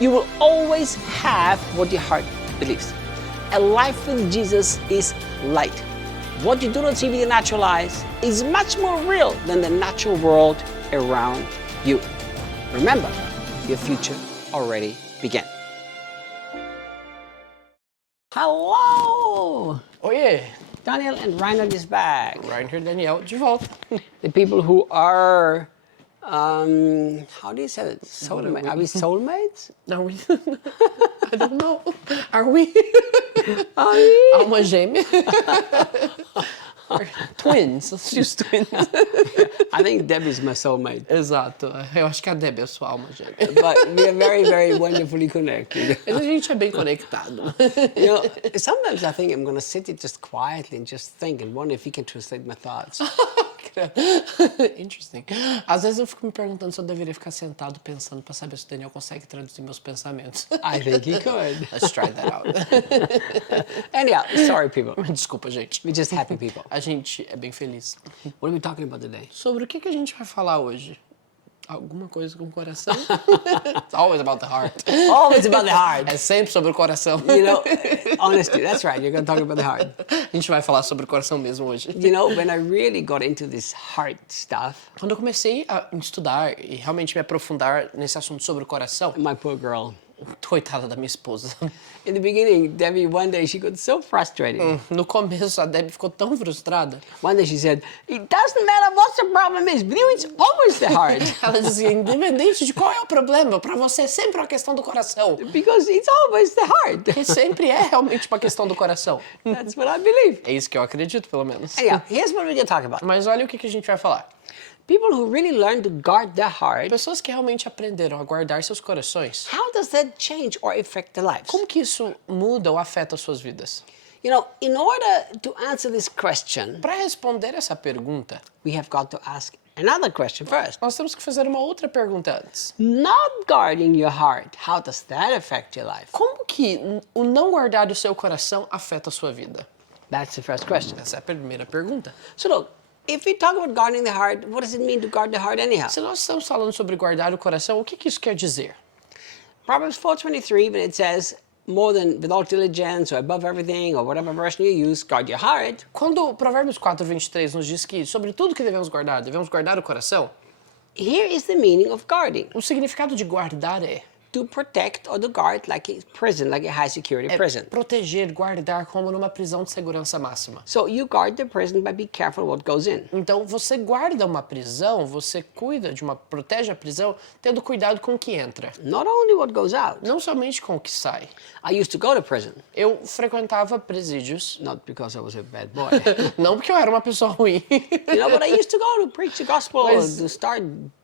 You will always have what your heart believes. A life with Jesus is light. What you do not see with your natural eyes is much more real than the natural world around you. Remember, your future already began. Hello! Oiê! Daniel and Reinhard is back. Reinhard Daniel de volta. The people who are, how do you say it? Soulmates? Are we soulmates? Are we? I don't know. Are we? Alma gêmea? Twins. Let's use twins. I think Debbie's my soulmate. Exato. Eu acho que a Debbie é a sua alma gêmea. But we are very, very wonderfully connected. A gente é bem conectado. You know, sometimes I think I'm going to sit here just quietly and just think and wonder if he can translate my thoughts. Interesting. Às vezes eu fico me perguntando se eu deveria ficar sentado pensando pra saber se o Daniel consegue traduzir meus pensamentos. I think he could. Let's try that out. Anyhow, sorry people. Desculpa, gente. We're just happy people. A gente é bem feliz. What are we talking about today? Sobre o que a gente vai falar hoje? Alguma coisa com o coração? It's always about the heart. Always about the heart. É sempre sobre o coração. You know, honestly, that's right. You're going to talk about the heart. A gente vai falar sobre o coração mesmo hoje. You know, when I really got into this heart stuff. Quando eu comecei a estudar e realmente me aprofundar nesse assunto sobre o coração. My poor girl. Coitada da minha esposa. In the beginning, Debbie, one day she got so frustrated. No começo, a Debbie ficou tão frustrada. One day she said, "It doesn't matter what the problem is, but it's always the heart." Ela dizia, independente de qual é o problema, pra você é sempre uma questão do coração. Because it's always the heart. Porque sempre é realmente uma questão do coração. That's what I believe. É isso que eu acredito, pelo menos. Anyhow, here's what we're going to talk about. Mas olha o que a gente vai falar. People who really learn to guard their heart. Pessoas que realmente aprenderam a guardar seus corações. How does that change or affect their lives? Como que isso muda ou afeta as suas vidas? You know, in order to answer this question, Para responder essa pergunta, we have got to ask another question first. nós temos que fazer uma outra pergunta antes. Not guarding your heart, how does that affect your life? Como que o não guardar o seu coração afeta a sua vida? That's the first question. Essa é a primeira pergunta. So look, if we talk about guarding the heart, what does it mean to guard the heart anyhow? Se nós estamos falando sobre guardar o coração, o que isso quer dizer? Proverbs 4:23, when it says, more than with all diligence or above everything or whatever version you use, guard your heart. Quando Provérbios 4:23 nos diz que sobre tudo que devemos guardar o coração, Here is the meaning of guarding. o significado de guardar é To protect or to guard like a prison, like a high security prison. proteger, guardar como numa prisão de segurança máxima. So you guard the prison by being careful what goes in. Então você guarda uma prisão, você protege a prisão, tendo cuidado com o que entra. Not only what goes out. Não somente com o que sai. I used to go to prison. Eu frequentava presídios, Not because I was a bad boy. não porque eu era uma pessoa ruim. You know, but I used to go to preach the gospel, Mas- to start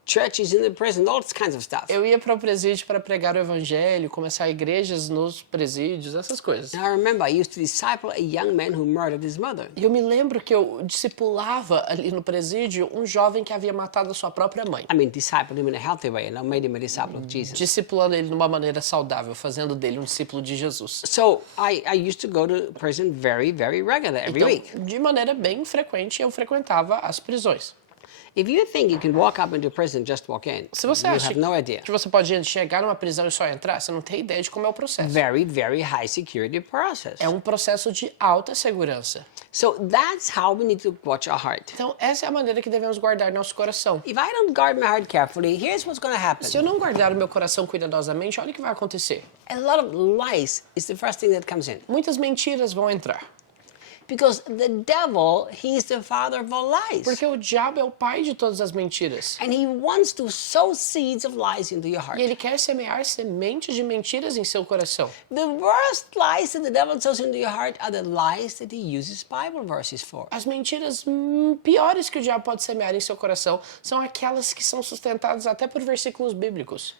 churches in the prison, all this kinds of stuff. Eu ia para o presídio para pregar o evangelho, começar igrejas nos presídios, essas coisas. And I remember I used to disciple a young man who murdered his mother. E eu me lembro que eu discipulava ali no presídio um jovem que havia matado a sua própria mãe. I mean, disciple him in a healthy way, and I made him a disciple of Jesus. Discipulando ele de uma maneira saudável, fazendo dele um discípulo de Jesus. So I used to go to prison very, very regular, every week. Então, de maneira bem frequente, eu frequentava as prisões. If you think you can walk up into prison and just walk in, Se você you acha have no idea. que você pode chegar numa prisão e só entrar, você não tem ideia de como é o processo. Very, very high security process. É um processo de alta segurança. So that's how we need to watch our heart. Então, essa é a maneira que devemos guardar nosso coração. If I don't guard my heart carefully, here's what's going to happen. Se eu não guardar o meu coração cuidadosamente, olha o que vai acontecer. A lot of lies is the first thing that comes in. Muitas mentiras vão entrar. Because the devil, he's the father of all lies. Porque o diabo é o pai de todas as mentiras. And he wants to sow seeds of lies into your heart. E ele quer semear sementes de mentiras em seu coração. The worst lies that the devil sows into your heart are the lies that he uses Bible verses for. As mentiras piores que o diabo pode semear em seu coração são aquelas que são sustentadas até por versículos bíblicos.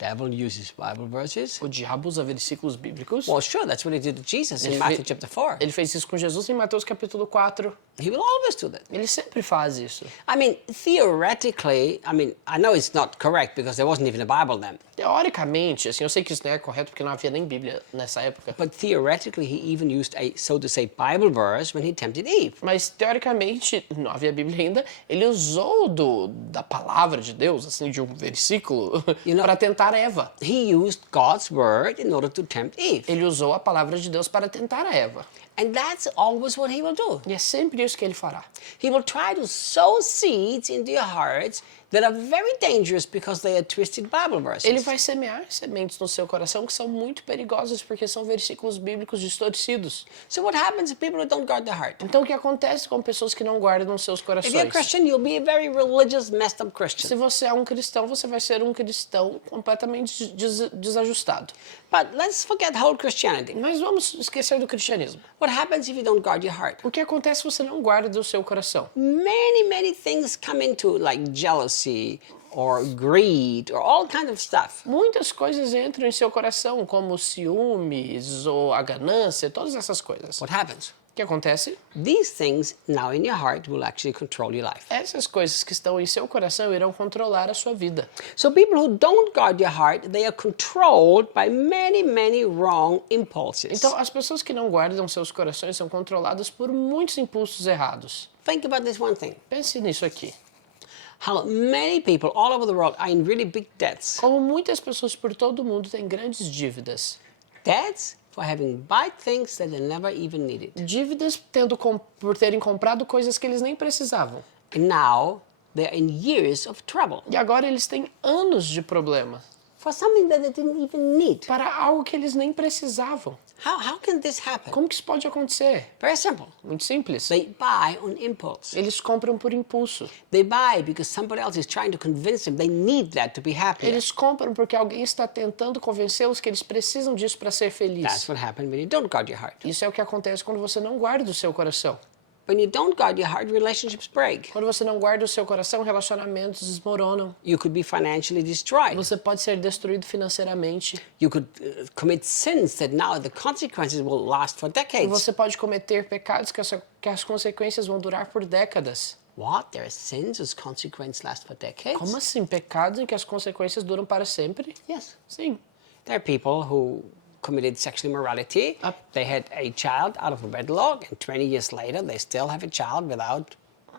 Devil uses Bible verses. O diabo usa versículos bíblicos. Well, sure, that's what he did to Jesus in Matthew chapter 4. Ele fez isso com Jesus em Mateus capítulo 4. He will always do that. Ele sempre faz isso. I mean, theoretically, I know it's not correct because there wasn't even a Bible then. Teoricamente, assim, eu sei que isso não é correto porque não havia nem Bíblia nessa época. But theoretically, he even used a, so to say, Bible verse when he tempted Eve. Mas, teoricamente, não havia Bíblia ainda, ele usou da palavra de Deus, assim, de um versículo, para tentar tentar Eva. He used God's word in order to tempt Eve. Ele usou a palavra de Deus para tentar a Eva. And that's always what he will do. E é sempre isso que ele fará. He will try to sow seeds into your hearts that are very dangerous because they are twisted Bible verses. Ele vai semear sementes no seu coração que são muito perigosas porque são versículos bíblicos distorcidos. So what happens if people don't guard their heart? Então o que acontece com pessoas que não guardam seus If you're a corações? Christian, you'll be a very religious, messed up Christian. Se você é um cristão, você vai ser um cristão completamente desajustado. But let's forget whole Christianity. Mas vamos esquecer do cristianismo. What happens if you don't guard your heart? O que acontece se você não guarda o seu coração? Many things come into like jealousy or greed or all kinds of stuff. Muitas coisas entram em seu coração, como ciúmes ou a ganância, todas essas coisas. What happens? O que acontece? These things now in your heart will actually control your life. Essas coisas que estão em seu coração irão controlar a sua vida. So people who don't guard your heart, they are controlled by many wrong impulses. Então, as pessoas que não guardam seus corações são controladas por muitos impulsos errados. Think about this one thing. Pense nisso aqui. How many people all over the world are in really big debts. Como muitas pessoas por todo o mundo têm grandes dívidas. Debts for having bought things that they never even needed. Dívidas por terem comprado coisas que eles nem precisavam. And now they're in years of trouble E agora eles têm anos de problema for something that they didn't even need. para algo que eles nem precisavam. How can this happen? Como que isso pode acontecer? Very simple. Muito simples. They buy on impulse. Eles compram por impulso. They buy because somebody else is trying to convince them they need that to be happy. Eles compram porque alguém está tentando convencê-los que eles precisam disso para ser That's felizes. what happens when you don't guard your heart. Isso é o que acontece quando você não guarda o seu coração. When you don't guard your heart, relationships break. Quando você não guarda o seu coração, relacionamentos desmoronam. You could be financially destroyed. Você pode ser destruído financeiramente. You could commit sins that now the consequences will last for E decades. você pode cometer pecados que as consequências vão durar por décadas. What? There are sins whose consequences last for decades? Como assim? Pecados em que as consequências duram para sempre? Yes. Sim. There are people who committed sexual immorality. They had a child out of wedlock, and 20 years later, they still have a child without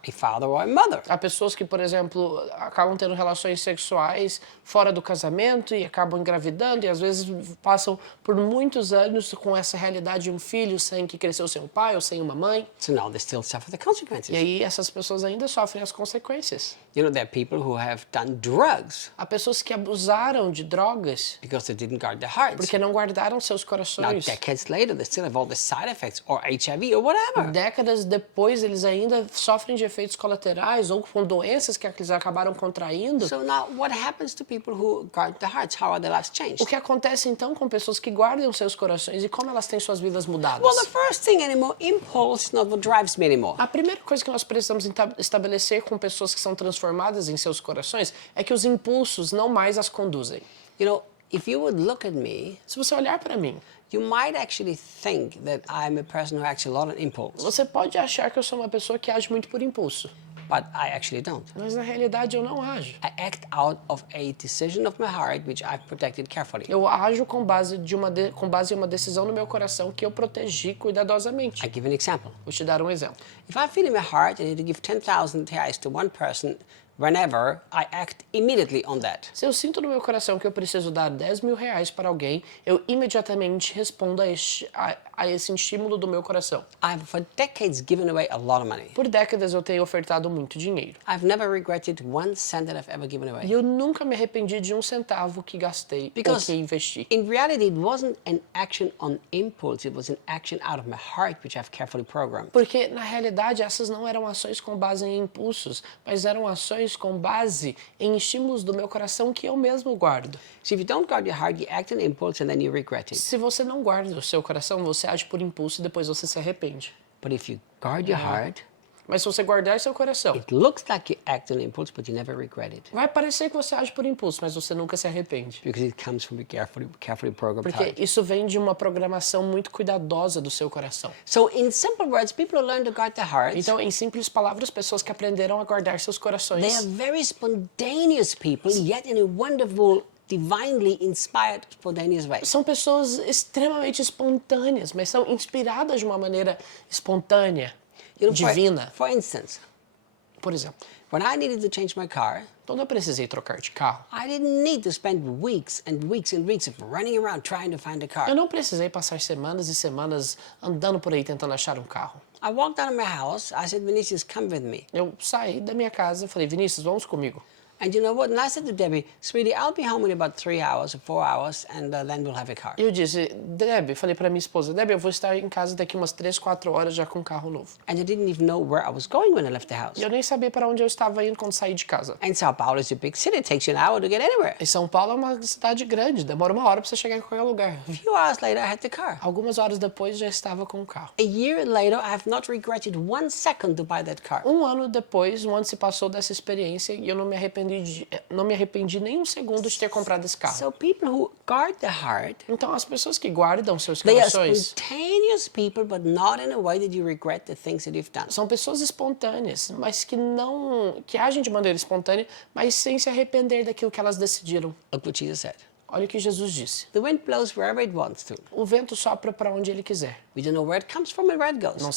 a father or a mother. Há pessoas que, por exemplo, acabam tendo relações sexuais fora do casamento e acabam engravidando e às vezes passam por muitos anos com essa realidade de um filho sem que cresceu sem um pai ou sem uma mãe. So now they still suffer the consequences. E aí essas pessoas ainda sofrem as consequências. You know, there are people who have done drugs Há pessoas que abusaram de drogas because they didn't guard their hearts. porque não guardaram seus Now, corações. decades later, they still have all the side effects or HIV or whatever. Décadas depois, eles ainda sofrem de efeitos colaterais ou com doenças que eles acabaram contraindo. So now, what happens to people who guard their hearts? How are their lives changed? O que acontece então com pessoas que guardam seus corações e como elas têm suas vidas mudadas? Well, the first thing anymore, impulse is not what drives me anymore. A primeira coisa que nós precisamos estabelecer com pessoas que são transformadas em seus corações é que os impulsos não mais as conduzem. You know, if you would look at me, Se você olhar para mim, you might actually think that I'm a person who acts a lot on impulse, você pode achar que eu sou uma pessoa que age muito por impulso, but I actually don't. mas na realidade eu não ajo. I act out of a decision of my heart which I've protected carefully. Eu ajo com base em uma decisão no meu coração que eu protegi cuidadosamente. I give an example. Vou te dar um exemplo. If I feel in my heart I need to give 10,000 reais to one person, whenever, I act immediately on that. Se eu sinto no meu coração que eu preciso dar 10 mil reais para alguém, eu imediatamente respondo a esse estímulo do meu coração. I've for decades given away a lot of money. Por décadas eu tenho ofertado muito dinheiro. I've never regretted one cent that I've ever given away. E eu nunca me arrependi de um centavo que gastei ou Because que investi. in reality, it wasn't an action on impulse, it was an action out of my heart which I've carefully programmed. Porque, na realidade, essas não eram ações com base em impulsos, mas eram ações com base em estímulos do meu coração que eu mesmo guardo. So if you don't guard your heart, you act on impulse and then you regret it. Se você não guarda o seu coração, você age por impulso e depois você se arrepende. But if you guard your heart, Mas se você guardar seu coração, it looks like you act on impulse, but you never regret it. vai parecer que você age por impulso, mas você nunca se arrepende. Because it comes from a carefully programmed Porque heart. isso vem de uma programação muito cuidadosa do seu coração. So in simple words, people who learn to guard their hearts, Então, em simples palavras, pessoas que aprenderam a guardar seus they are corações very spontaneous people, yet in a wonderful, divinely inspired, spontaneous way. são pessoas extremamente espontâneas, mas são inspiradas de uma maneira espontânea, You know, divina. For instance, Por exemplo, When I needed to change my car, quando eu precisei trocar de carro, I didn't need to spend weeks and weeks and weeks of running around trying to find a car. eu não precisei passar semanas e semanas andando por aí tentando achar um carro. I walked out of my house. I said, Vinicius, come with me. Eu saí da minha casa e falei, Vinícius, vamos comigo. And you know what? And I said to Debbie, sweetie, I'll be home in about 3 hours or 4 hours, and then we'll have a car. Eu disse, Debbie, falei pra minha esposa, Debbie, eu vou estar em casa daqui umas 3, 4 horas já com um carro novo. And I didn't even know where I was going when I left the house. E eu nem sabia para onde eu estava indo quando saí de casa. And Sao Paulo is a big city. It takes you an hour to get anywhere. E São Paulo é uma cidade grande, demora 1 hora pra você chegar em qualquer lugar. A few hours later, I had the car. Algumas horas depois já estava com o carro. A year later, I have not regretted 1 second to buy that car. 1 ano depois, 1 ano se passou dessa experiência e eu não me arrependi nem um segundo de ter comprado esse carro. So people who guard the heart, Então, as pessoas que guardam seus they are corações spontaneous people, but not in a way that you regret the things that you've done. são pessoas espontâneas, mas que agem de maneira espontânea, mas sem se arrepender daquilo que elas decidiram. Look what Jesus said. Olha o que Jesus disse. The wind blows wherever it wants to. O vento sopra para onde ele quiser. We don't know where it comes from and where it goes, Não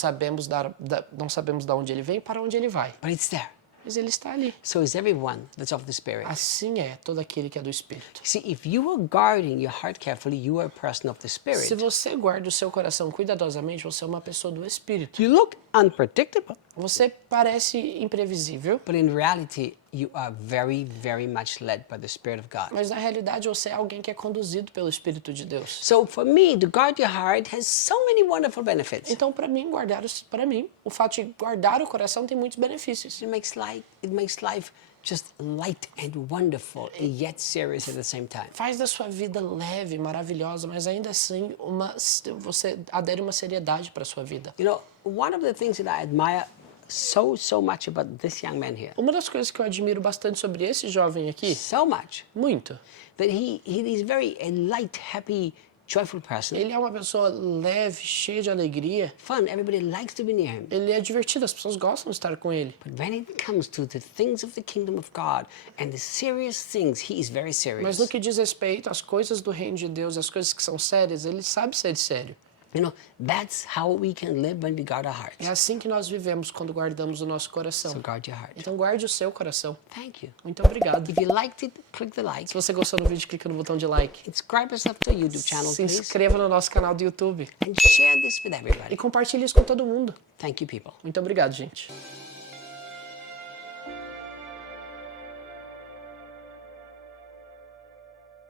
sabemos de onde ele vem e para onde ele vai. but it's there. Mas ele está ali. So is everyone that's of the Spirit. Assim é todo aquele que é do Espírito. See, if you are guarding your heart carefully, you are a person of the Se Spirit. você guarda o seu coração cuidadosamente, você é uma pessoa do Espírito. You look unpredictable, Você parece imprevisível, but in reality, you are very, very much led by the Spirit of God. mas na realidade você é alguém que é conduzido pelo Espírito de Deus. So for me, to guard your heart has so many wonderful benefits. Então, para mim, o fato de guardar o coração tem muitos benefícios. It makes life just light and wonderful and yet serious at the same time. Faz da sua vida leve, maravilhosa, mas ainda assim você adere uma seriedade para a sua vida. You know, one of the things that I admire so much about this young man here, Uma das coisas que eu admiro bastante sobre esse jovem aqui, so much, muito, that he is very a light, happy, joyful person. ele é uma pessoa leve, cheia de alegria. Fun, everybody likes to be near him. Ele é divertido, as pessoas gostam de estar com ele. But when it comes to the things of the kingdom of God and the serious things, he is very Mas serious. no que diz respeito às coisas do reino de Deus, as coisas que são sérias, ele sabe ser sério. You know, that's how we can live when we guard our hearts. É assim que nós vivemos quando guardamos o nosso So coração. guard your heart. Então guarde o seu coração. Thank you. Muito obrigado. If you liked it, click the like. Se você gostou do vídeo, clica no botão de like. Subscribe yourself to our YouTube channel, Se please. inscreva no nosso canal do YouTube. And share this with E everybody. compartilhe isso com todo mundo. Thank you, people. Muito obrigado, gente.